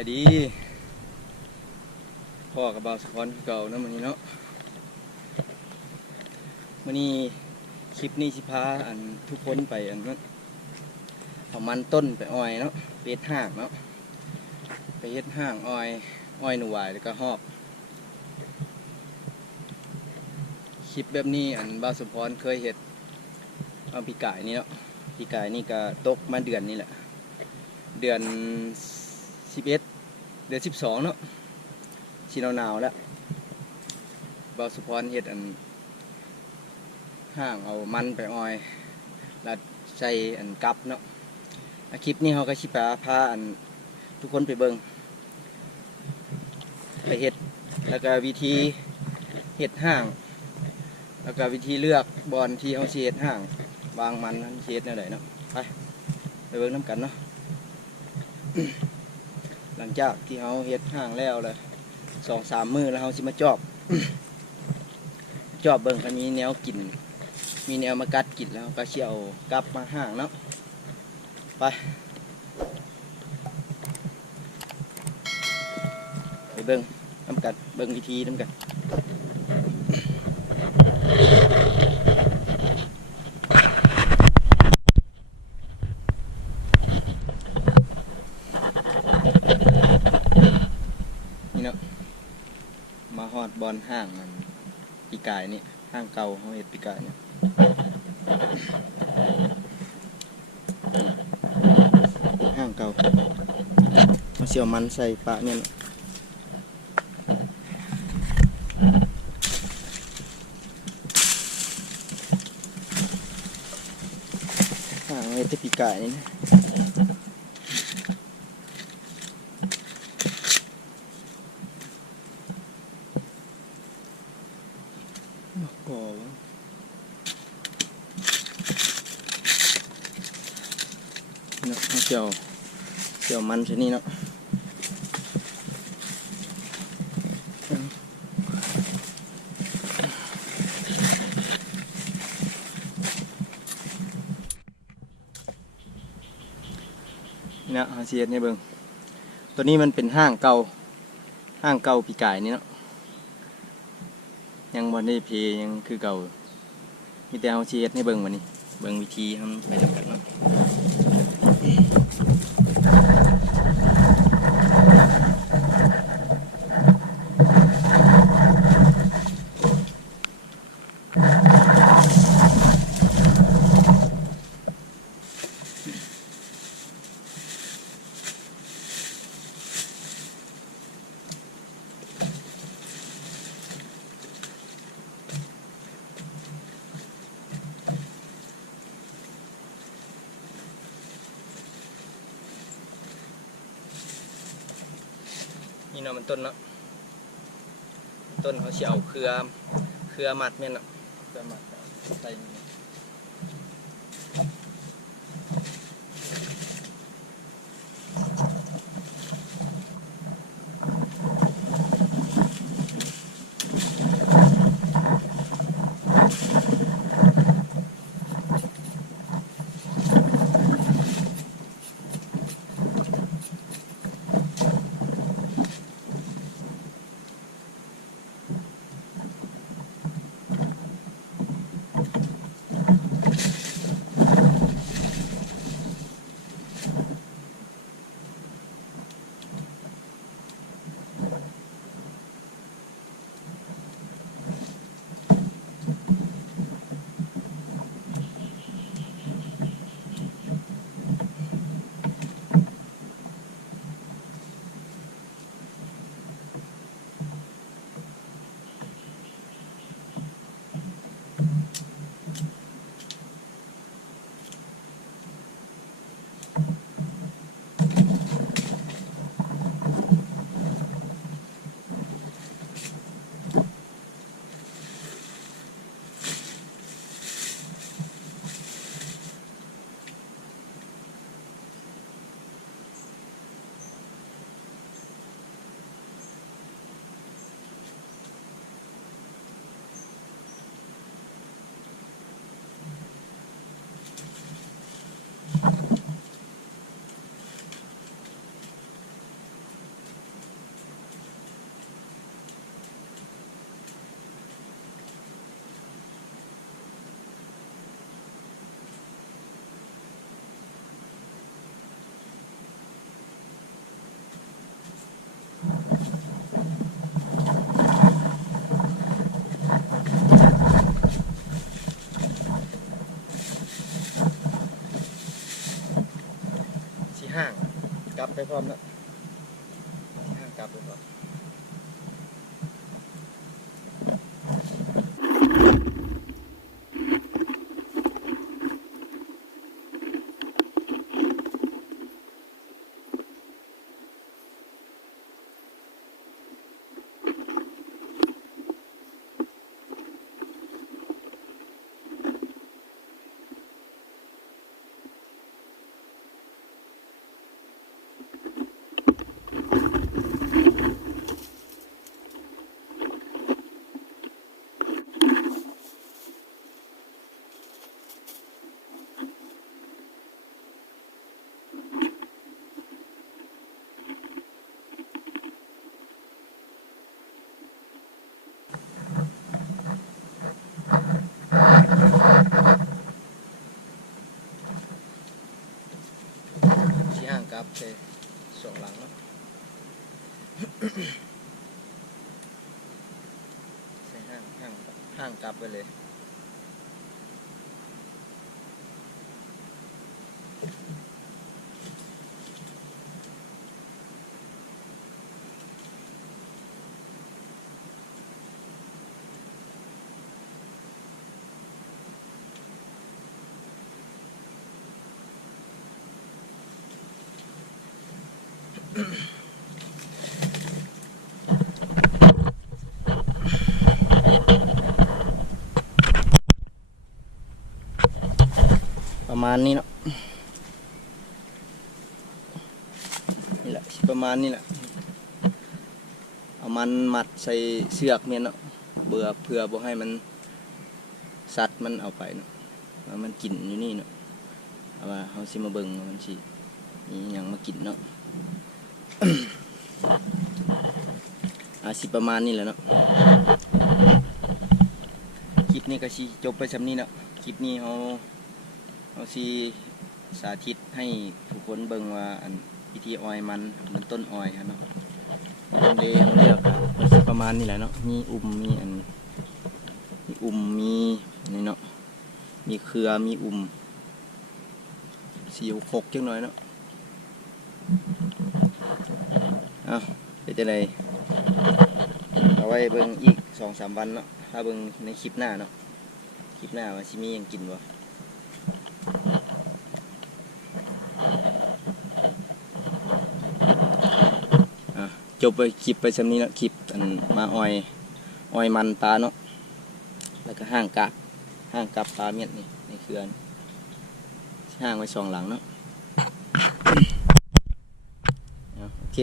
ายดี พ่อกับบาวสะพอนเก่านะมื้อนี้เนาะมื้อนี้คลิปนี้สิพาอันทุกคนไปอันนั้นเอามันต้นไปอ้อยเนาะไปเฮ็ดห้างเนาะไปเฮ็ดห้างอ้อยอ้อยหนูวายแล้วก็ฮอกคลิปแบบนี้อันบาวสะพอนเคยเฮ็ดเอาปีกายนี่เนาะปีกายนี่ก็ตกมาเดือนนี้แหละ เดือนสิบเอ็ด เดือนสิบสองเนาะชีหนาวนาวๆแล้วเบาสุพรเฮ็ดอันห้างเอามันไปออยแล้วใส่อันกับเนาะอะคลิปนี้เขาก็ชิปาพาอันทุกคนไปเบิงไปเฮ็ดแล้วก็วิธีเฮ็ดห้าง แล้วก็วิธีเลือกบอลที่เขาเฮ็ดห้างวางมันเฮ็ดแนวใดเนาะไปไปเบิ่งน้ำกันเนาะ หลังจากที่เขาเฮ็ดห่างแล้วเลยสองสามมือแล้วเขาสิมาจอบ จอบเบิ่งคันมีแนวกิน มีแนวมากัดกินแล้วก็เชี่ยวกลับมาห่างเนาะไปไปเบิ่งน้ำกัดเบิ่งวิธีน้ำกัดนี่เนาะมาฮ อดบอลห้างมันปีกายนี่ห้างเก่าเขาเฮ็ดปีกายเนี่ยห้างเก่ามาเสียวมันใส่ปะเนี่ยนะห้างเฮ็ดแต่ปีกายนี่นะ ก่อวะเนาะเจียวเสียวมันชนิดเนาะนี่นะเอาเสียดเนี่ยเบิงตัวนี้มันเป็นห้างเก่าห้างเก่าปีกายนี่เนาะ ยังบอได้เพยังคือเก่ามีแต่เอาเชียร์ให้เบิงวันนี้ เบิงวิธีทำไปทำกันเนาะ นี่เนาะมันต้นเนาะต้นเขาเฉียวเครือเครือมัดเนี่ยเนาะเครือมัดใส่ นี่ไปพร้อมแล้ กรางกลับไปสองหลังเนาะใช่ห้างห้างห้างกราฟไปเลย ประมาณนี้เนาะนี่แหละประมาณนี้แหละเอามันมัดใส่เสือกเนี่ยเนาะเบื่อเพื่อบ่ให้มันสัตว์มันเอาไปเนาะมันกินอยู่นี่เนาะเอาว่าเขาสิมาเบิ่งมันสิมีหยังมากินเนาะ อาสิประมาณนี้แหละเนาะคลิปนี้ก็สิจบไปสำนี้เนาะคลิปนี้เขาเอาสิสาธิตให้ทุกคนเบิ่งว่าอันพิธีออยมันมันต้นออยครับเนาะมันเลยเขาเลือกอะมันประมาณนี้แหละเนาะมีอุ่มมีอันมีอุ่มมีนี่เนาะมีเครือมีอุ่มสีหกจังหน่อยเนาะเอาเป็นจะไดเอา ไว้เบิ่งอีกสองสามวันเนาะถ้าเบิ่งในคลิปหน้าเนาะคลิปหน้าว่าสิมียังกินบ่อะจบไปคลิปไปสำนี้แล้วคลิปอันมาออยออยมันปลาเนาะแล้วก็ห้างกะห้างกับปลาเมียดนี่ในเขื่อนห้างไว้สองหลังเนาะโอเค